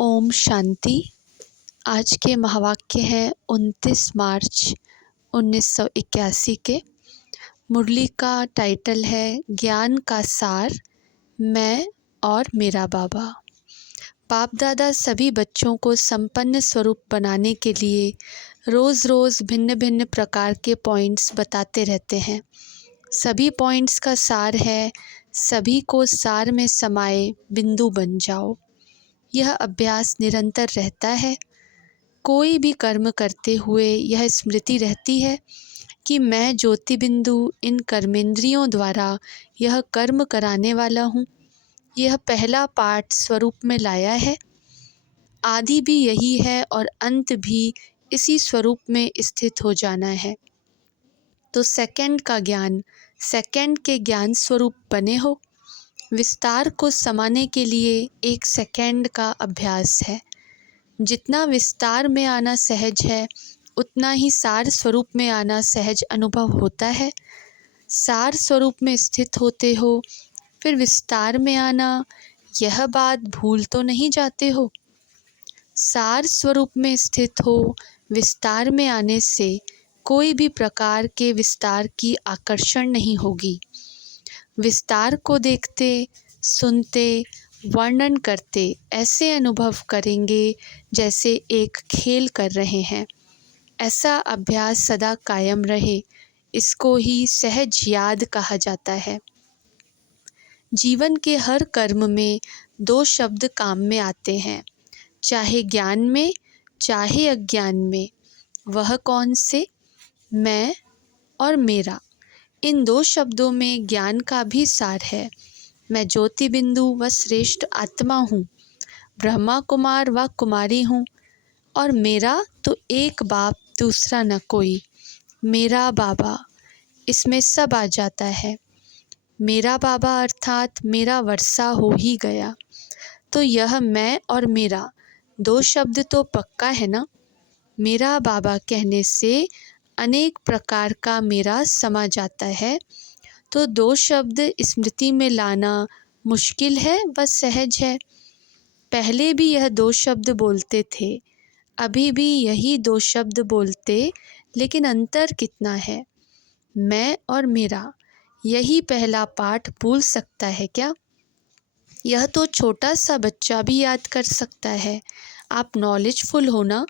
ओम शांति। आज के महावाक्य हैं 29 मार्च 1981 के। मुरली का टाइटल है ज्ञान का सार, मैं और मेरा बाबा। बाप दादा सभी बच्चों को संपन्न स्वरूप बनाने के लिए रोज़ रोज़ भिन्न भिन्न प्रकार के पॉइंट्स बताते रहते हैं। सभी पॉइंट्स का सार है, सभी को सार में समाये बिंदु बन जाओ। यह अभ्यास निरंतर रहता है। कोई भी कर्म करते हुए यह स्मृति रहती है कि मैं ज्योति बिंदु इन कर्मेंद्रियों द्वारा यह कर्म कराने वाला हूँ। यह पहला पाठ स्वरूप में लाया है। आदि भी यही है और अंत भी इसी स्वरूप में स्थित हो जाना है। तो सेकंड का ज्ञान, सेकंड के ज्ञान स्वरूप बने हो। विस्तार को समाने के लिए एक सेकंड का अभ्यास है। जितना विस्तार में आना सहज है, उतना ही सार स्वरूप में आना सहज अनुभव होता है। सार स्वरूप में स्थित होते हो, फिर विस्तार में आना, यह बात भूल तो नहीं जाते हो। सार स्वरूप में स्थित हो, विस्तार में आने से कोई भी प्रकार के विस्तार की आकर्षण नहीं होगी। विस्तार को देखते, सुनते, वर्णन करते ऐसे अनुभव करेंगे जैसे एक खेल कर रहे हैं। ऐसा अभ्यास सदा कायम रहे, इसको ही सहज याद कहा जाता है। जीवन के हर कर्म में दो शब्द काम में आते हैं, चाहे ज्ञान में चाहे अज्ञान में। वह कौन से? मैं और मेरा। इन दो शब्दों में ज्ञान का भी सार है। मैं ज्योति बिंदु व श्रेष्ठ आत्मा हूँ, ब्रह्मा कुमार व कुमारी हूँ, और मेरा तो एक बाप दूसरा न कोई, मेरा बाबा। इसमें सब आ जाता है। मेरा बाबा अर्थात मेरा वर्षा हो ही गया। तो यह मैं और मेरा दो शब्द तो पक्का है ना। मेरा बाबा कहने से अनेक प्रकार का मेरा समा जाता है। तो दो शब्द स्मृति में लाना मुश्किल है व सहज है। पहले भी यह दो शब्द बोलते थे, अभी भी यही दो शब्द बोलते, लेकिन अंतर कितना है। मैं और मेरा, यही पहला पाठ भूल सकता है क्या? यह तो छोटा सा बच्चा भी याद कर सकता है। आप नॉलेजफुल हो ना,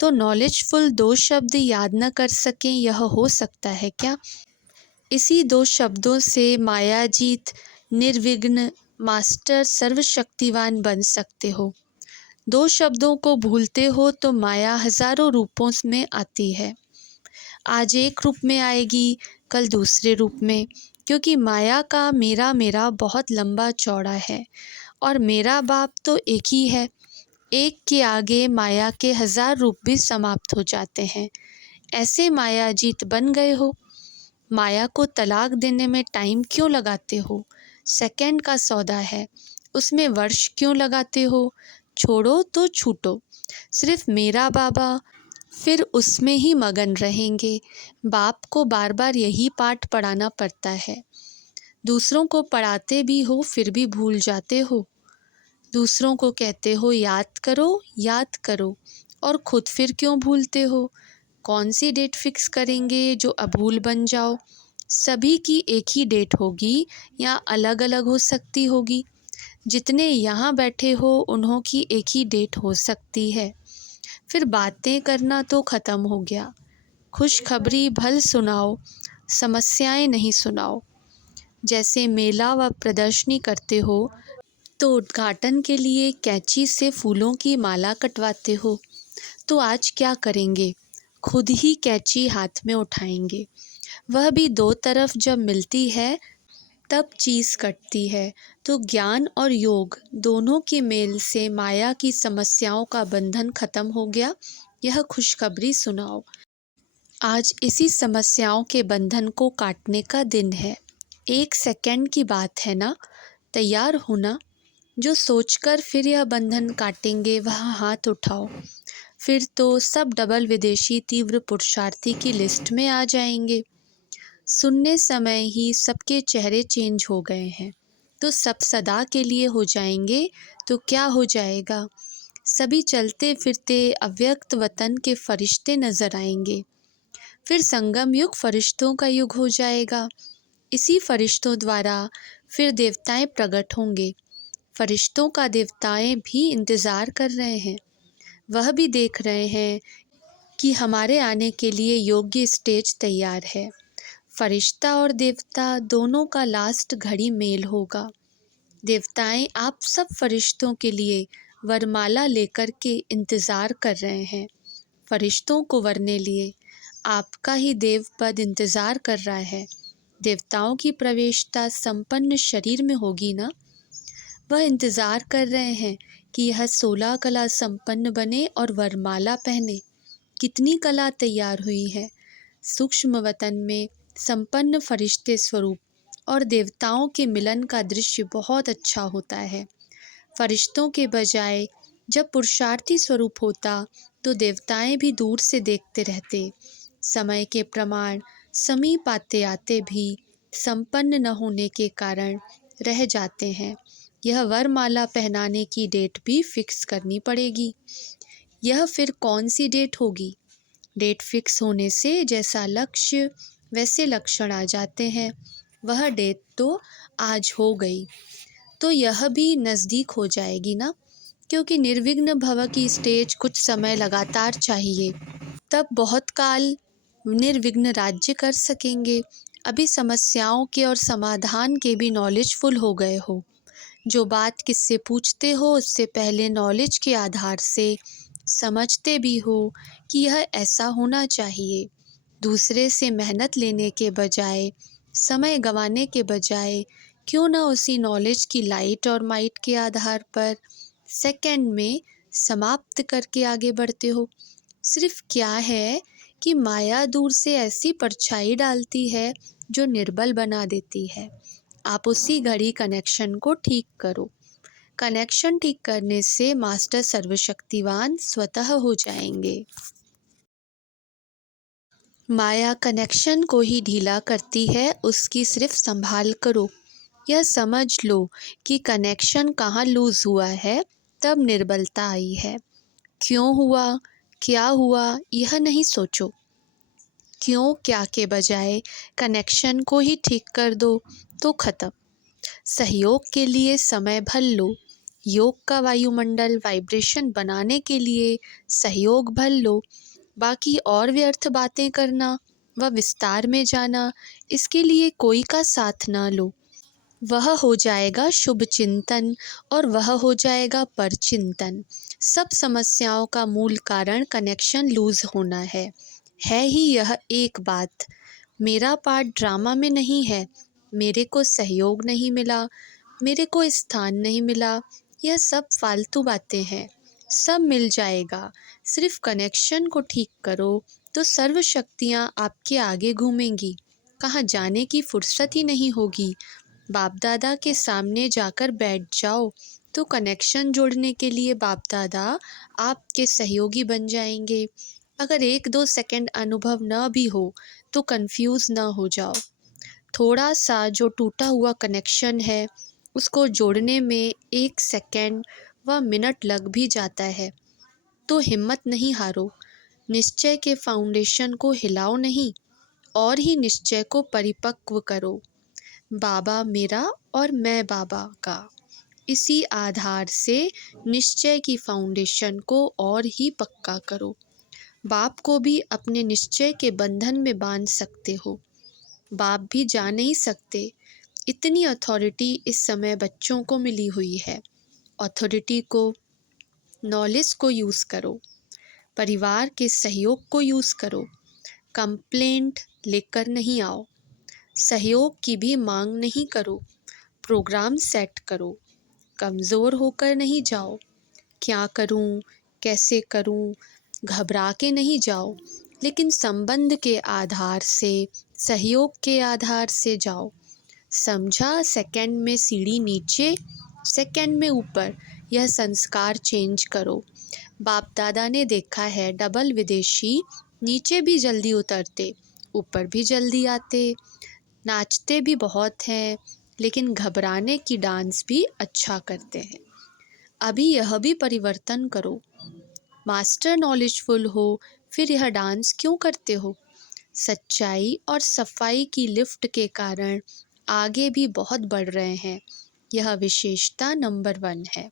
तो नॉलेजफुल दो शब्द याद न कर सकें, यह हो सकता है क्या? इसी दो शब्दों से मायाजीत, निर्विघ्न, मास्टर, सर्वशक्तिवान बन सकते हो। दो शब्दों को भूलते हो तो माया हजारों रूपों में आती है। आज एक रूप में आएगी, कल दूसरे रूप में, क्योंकि माया का मेरा मेरा बहुत लंबा चौड़ा है और मेरा बाप तो एक ही है। एक के आगे माया के 1000 रूप भी समाप्त हो जाते हैं। ऐसे मायाजीत बन गए हो। माया को तलाक देने में टाइम क्यों लगाते हो? सेकंड का सौदा है, उसमें वर्ष क्यों लगाते हो? छोड़ो तो छूटो। सिर्फ मेरा बाबा, फिर उसमें ही मगन रहेंगे। बाप को बार बार यही पाठ पढ़ाना पड़ता है। दूसरों को पढ़ाते भी हो फिर भी भूल जाते हो। दूसरों को कहते हो याद करो, और खुद फिर क्यों भूलते हो? कौन सी डेट फिक्स करेंगे जो अभूल बन जाओ? सभी की एक ही डेट होगी या अलग अलग हो सकती होगी? जितने यहाँ बैठे हो उन्हों की एक ही डेट हो सकती है। फिर बातें करना तो ख़त्म हो गया। खुशखबरी भल सुनाओ, समस्याएं नहीं सुनाओ। जैसे मेला व प्रदर्शनी करते हो तो उद्घाटन के लिए कैंची से फूलों की माला कटवाते हो, तो आज क्या करेंगे? खुद ही कैंची हाथ में उठाएंगे। वह भी दो तरफ जब मिलती है तब चीज़ कटती है। तो ज्ञान और योग दोनों के मेल से माया की समस्याओं का बंधन खत्म हो गया। यह खुशखबरी सुनाओ। आज इसी समस्याओं के बंधन को काटने का दिन है। 1 सेकंड की बात है ना, तैयार होना। जो सोचकर फिर यह बंधन काटेंगे वह हाथ उठाओ। फिर तो सब डबल विदेशी तीव्र पुरुषार्थी की लिस्ट में आ जाएंगे। सुनने समय ही सबके चेहरे चेंज हो गए हैं, तो सब सदा के लिए हो जाएंगे तो क्या हो जाएगा? सभी चलते फिरते अव्यक्त वतन के फरिश्ते नजर आएंगे। फिर संगम युग फरिश्तों का युग हो जाएगा। इसी फरिश्तों द्वारा फिर देवताएं प्रकट होंगे। फरिश्तों का देवताएं भी इंतज़ार कर रहे हैं। वह भी देख रहे हैं कि हमारे आने के लिए योग्य स्टेज तैयार है। फरिश्ता और देवता दोनों का लास्ट घड़ी मेल होगा। देवताएं आप सब फरिश्तों के लिए वरमाला लेकर के इंतज़ार कर रहे हैं। फरिश्तों को वरने लिए आपका ही देव पद इंतज़ार कर रहा है। देवताओं की प्रवेशता संपन्न शरीर में होगी ना। वह इंतज़ार कर रहे हैं कि यह 16 कला संपन्न बने और वरमाला पहने। कितनी कला तैयार हुई है। सूक्ष्म वतन में संपन्न फरिश्ते स्वरूप और देवताओं के मिलन का दृश्य बहुत अच्छा होता है। फरिश्तों के बजाय जब पुरुषार्थी स्वरूप होता तो देवताएं भी दूर से देखते रहते। समय के प्रमाण समीप आते आते भी संपन्न न होने के कारण रह जाते हैं। यह वरमाला पहनाने की डेट भी फिक्स करनी पड़ेगी। यह फिर कौन सी डेट होगी? डेट फिक्स होने से जैसा लक्ष्य वैसे लक्षण आ जाते हैं। वह डेट तो आज हो गई तो यह भी नज़दीक हो जाएगी ना, क्योंकि निर्विघ्न भव की स्टेज कुछ समय लगातार चाहिए, तब बहुत काल निर्विघ्न राज्य कर सकेंगे। अभी समस्याओं के और समाधान के भी नॉलेजफुल हो गए हो। जो बात किससे पूछते हो उससे पहले नॉलेज के आधार से समझते भी हो कि यह ऐसा होना चाहिए। दूसरे से मेहनत लेने के बजाय, समय गंवाने के बजाय क्यों ना उसी नॉलेज की लाइट और माइट के आधार पर सेकंड में समाप्त करके आगे बढ़ते हो। सिर्फ क्या है कि माया दूर से ऐसी परछाई डालती है जो निर्बल बना देती है। आप उसी घड़ी कनेक्शन को ठीक करो। कनेक्शन ठीक करने से मास्टर सर्वशक्तिवान स्वतः हो जाएंगे। माया कनेक्शन को ही ढीला करती है, उसकी सिर्फ संभाल करो। यह समझ लो कि कनेक्शन कहाँ लूज़ हुआ है, तब निर्बलता आई है। क्यों हुआ, क्या हुआ, यह नहीं सोचो। क्यों क्या के बजाय कनेक्शन को ही ठीक कर दो तो ख़त्म। सहयोग के लिए समय भर लो। योग का वायुमंडल वाइब्रेशन बनाने के लिए सहयोग भर लो। बाकी और व्यर्थ बातें करना व विस्तार में जाना, इसके लिए कोई का साथ ना लो। वह हो जाएगा शुभ चिंतन और वह हो जाएगा परचिंतन। सब समस्याओं का मूल कारण कनेक्शन लूज होना है ही यह एक बात। मेरा पार्ट ड्रामा में नहीं है, मेरे को सहयोग नहीं मिला, मेरे को स्थान नहीं मिला, यह सब फालतू बातें हैं। सब मिल जाएगा। सिर्फ कनेक्शन को ठीक करो तो सर्व शक्तियाँ आपके आगे घूमेंगी। कहाँ जाने की फुर्सत ही नहीं होगी। बाप दादा के सामने जाकर बैठ जाओ तो कनेक्शन जोड़ने के लिए बाप दादा आपके सहयोगी बन जाएंगे। अगर 1-2 सेकंड अनुभव न भी हो तो कंफ्यूज न हो जाओ। थोड़ा सा जो टूटा हुआ कनेक्शन है उसको जोड़ने में 1 सेकंड व मिनट लग भी जाता है, तो हिम्मत नहीं हारो। निश्चय के फाउंडेशन को हिलाओ नहीं, और ही निश्चय को परिपक्व करो। बाबा मेरा और मैं बाबा का। इसी आधार से निश्चय की फाउंडेशन को और ही पक्का करो। बाप को भी अपने निश्चय के बंधन में बांध सकते हो। बाप भी जा नहीं सकते। इतनी अथॉरिटी इस समय बच्चों को मिली हुई है। अथॉरिटी को, नॉलेज को यूज़ करो। परिवार के सहयोग को यूज़ करो। कंप्लेंट लेकर नहीं आओ। सहयोग की भी मांग नहीं करो। प्रोग्राम सेट करो। कमज़ोर होकर नहीं जाओ। क्या करूं, कैसे करूं, घबरा के नहीं जाओ, लेकिन संबंध के आधार से, सहयोग के आधार से जाओ। समझा, सेकंड में सीढ़ी नीचे, सेकंड में ऊपर, यह संस्कार चेंज करो। बाप दादा ने देखा है डबल विदेशी नीचे भी जल्दी उतरते, ऊपर भी जल्दी आते। नाचते भी बहुत हैं, लेकिन घबराने की डांस भी अच्छा करते हैं। अभी यह भी परिवर्तन करो। मास्टर नॉलेजफुल हो, फिर यह डांस क्यों करते हो? सच्चाई और सफाई की लिफ्ट के कारण आगे भी बहुत बढ़ रहे हैं। यह विशेषता नंबर 1 है।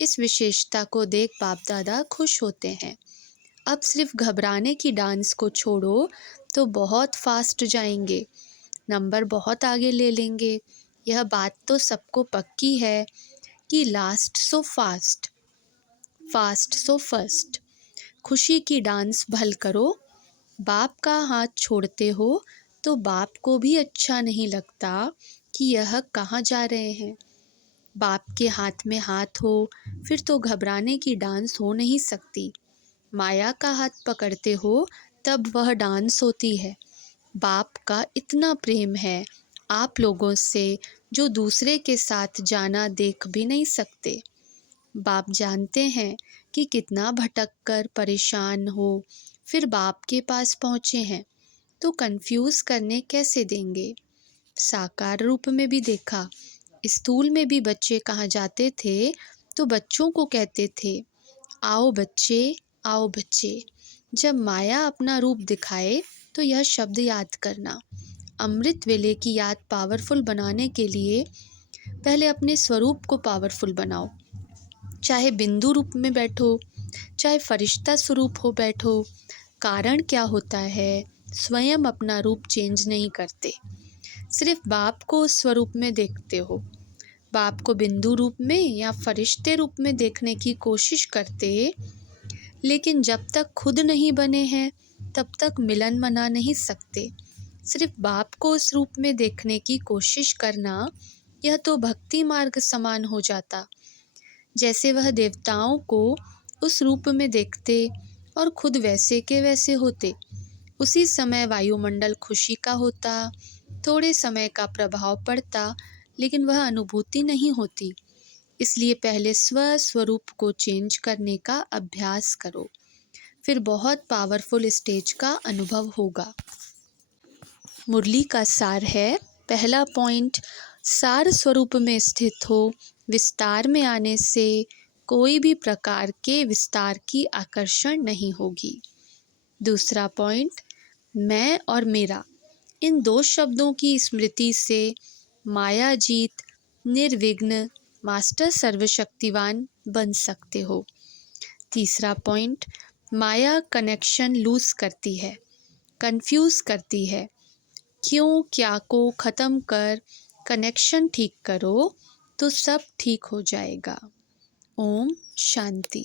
इस विशेषता को देख बाप दादा खुश होते हैं। अब सिर्फ घबराने की डांस को छोड़ो तो बहुत फास्ट जाएंगे, नंबर बहुत आगे ले लेंगे। यह बात तो सबको पक्की है कि last so fast, fast so first. खुशी की डांस भल करो। बाप का हाथ छोड़ते हो तो बाप को भी अच्छा नहीं लगता कि यह कहाँ जा रहे हैं। बाप के हाथ में हाथ हो फिर तो घबराने की डांस हो नहीं सकती। माया का हाथ पकड़ते हो तब वह डांस होती है। बाप का इतना प्रेम है आप लोगों से जो दूसरे के साथ जाना देख भी नहीं सकते। बाप जानते हैं कि कितना भटक कर परेशान हो, फिर बाप के पास पहुँचे हैं तो कंफ्यूज करने कैसे देंगे। साकार रूप में भी देखा, स्कूल में भी बच्चे कहाँ जाते थे तो बच्चों को कहते थे, आओ बच्चे, आओ बच्चे। जब माया अपना रूप दिखाए तो यह शब्द याद करना। अमृत वेले की याद पावरफुल बनाने के लिए पहले अपने स्वरूप को पावरफुल बनाओ। चाहे बिंदु रूप में बैठो, चाहे फरिश्ता स्वरूप हो बैठो। कारण क्या होता है, स्वयं अपना रूप चेंज नहीं करते, सिर्फ बाप को उस स्वरूप में देखते हो। बाप को बिंदु रूप में या फरिश्ते रूप में देखने की कोशिश करते, लेकिन जब तक खुद नहीं बने हैं तब तक मिलन मना नहीं सकते। सिर्फ बाप को उस रूप में देखने की कोशिश करना, यह तो भक्ति मार्ग समान हो जाता। जैसे वह देवताओं को उस रूप में देखते और खुद वैसे के वैसे होते। उसी समय वायुमंडल खुशी का होता, थोड़े समय का प्रभाव पड़ता, लेकिन वह अनुभूति नहीं होती। इसलिए पहले स्वरूप को चेंज करने का अभ्यास करो, फिर बहुत पावरफुल स्टेज का अनुभव होगा। मुरली का सार है, पहला पॉइंट, सार स्वरूप में स्थित हो। विस्तार में आने से कोई भी प्रकार के विस्तार की आकर्षण नहीं होगी। दूसरा पॉइंट, मैं और मेरा, इन दो शब्दों की स्मृति से मायाजीत, निर्विघ्न, मास्टर सर्वशक्तिवान बन सकते हो। तीसरा पॉइंट, माया कनेक्शन लूज करती है, कंफ्यूज करती है। क्यों क्या को ख़त्म कर कनेक्शन ठीक करो तो सब ठीक हो जाएगा। ओम शांति।